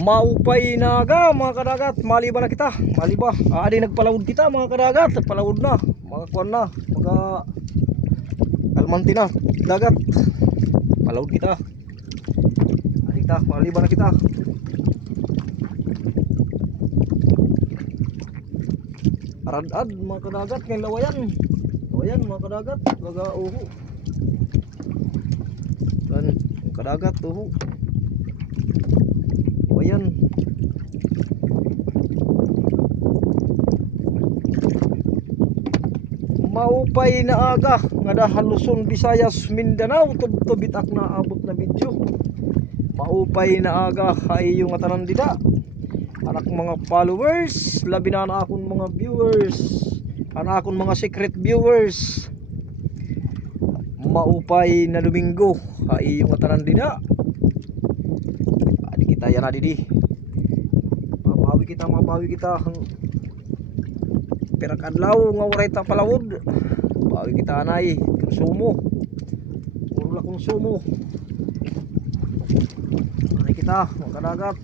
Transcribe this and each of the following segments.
Maupay na aga mga kadagat. Maliba na kita. Maliba. Adi nagpalawod kita mga kadagat. Nagpalawod na. Mga kuwan na. Mga kalmanti na. Dagat. Palawod kita. Adi kita. Maliba na kita. Arad-ad mga kadagat. Ngayon lawayan. Lawayan mga kadagat. Baga uho. Dan kadagat uho. Ayan. Maupay na aga nga daha Luzon, Visayas, Mindanao tubit-ak na abot na video. Maupay na aga ay yung atanan dida. Anak mga followers, labi na akong mga viewers, anak akong mga secret viewers. Maupay na Domingo ay yung atanan dida. Kita yan adidi. Mapawi kita perak adlaw nga waray ta palawod. Pawi kita anay konsumo. Puro la konsumo. Anay kita magkadagat.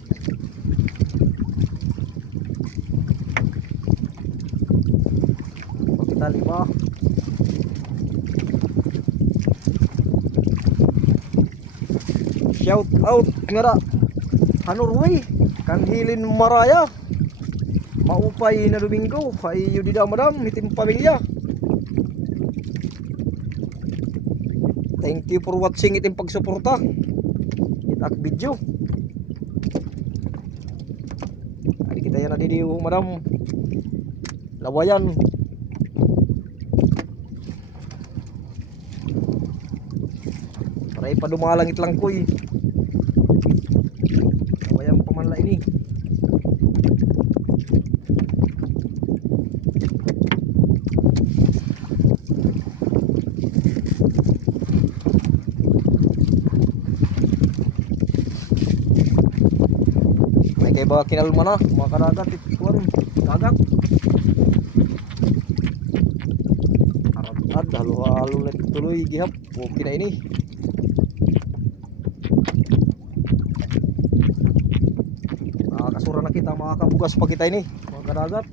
Kita lima. Shout out ngara Hanurway, Kanhilin Maraya, Maupay na Domingo, ay yudida madam, itim pamilya. Thank you for watching itim pagsuporta. Itak video. Ay kita yan nadidiyo madam. Lawayan. Para ipadumalang itlang koy. Pamanla ini. May kay ba kinalma na mga kadagat ituan dagat. Arad halo-halo na tuloy gihap. Okay na ini. Kasura na kita, makakabugas pa kita ini mga kadagat.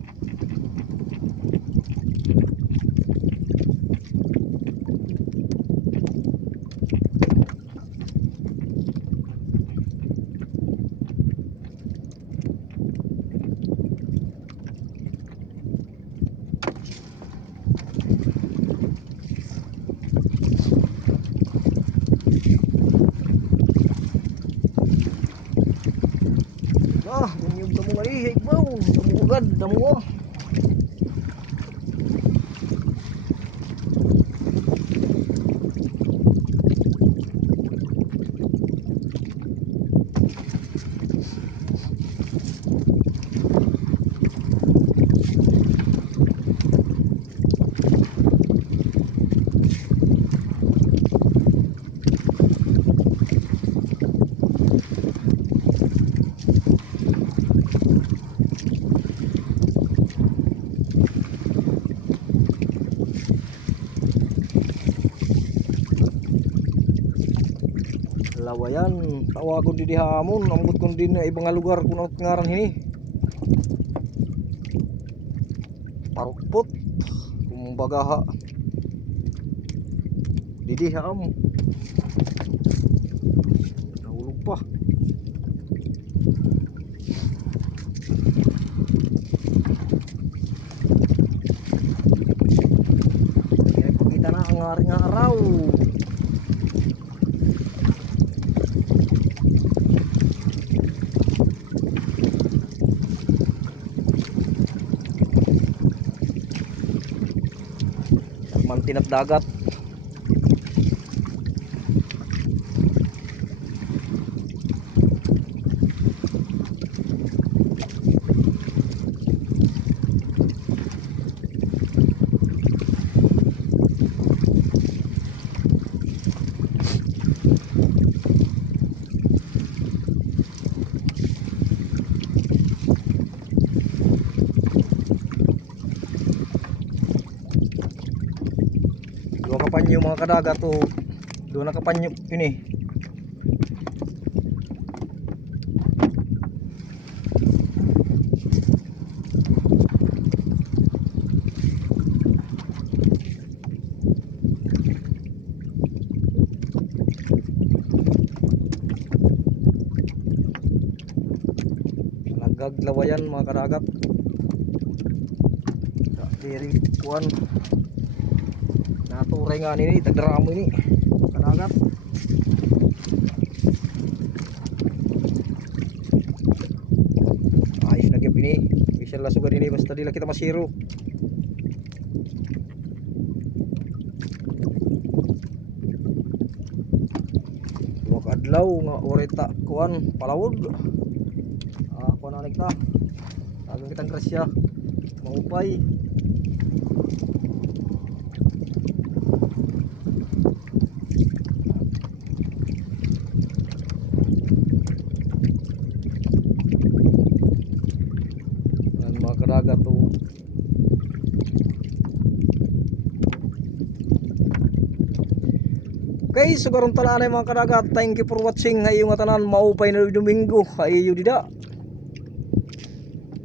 Yung damo nga ihig ba? Damo agad, damo. Lawayan, tawagon di hamon, ambot kun din na ibang lugar kun ngaran hini. Parukpot, kumbaga ha. Didi ham. Nahulog pa. Kaya pakita na ang ngaring araw. Mantinat dagat. Dua kapanyo mga kadagat to. Doon nakapanyo ini. gaglawayan mga kadagat. Diri kuan naturay nga nini tagdaramo ini kadagat. Ayos na gyud ini. Special la sugar ini basta dila kita masiro. Adlaw nga orita kuan palawod. Kuan anik ta. Agang kitang grasya. Maupay. Ang mga kadagat to. Okay, so karon talaan ay mga kadagat. Thank you for watching. Ngayong tanan maupay na Domingo. Kayo dida.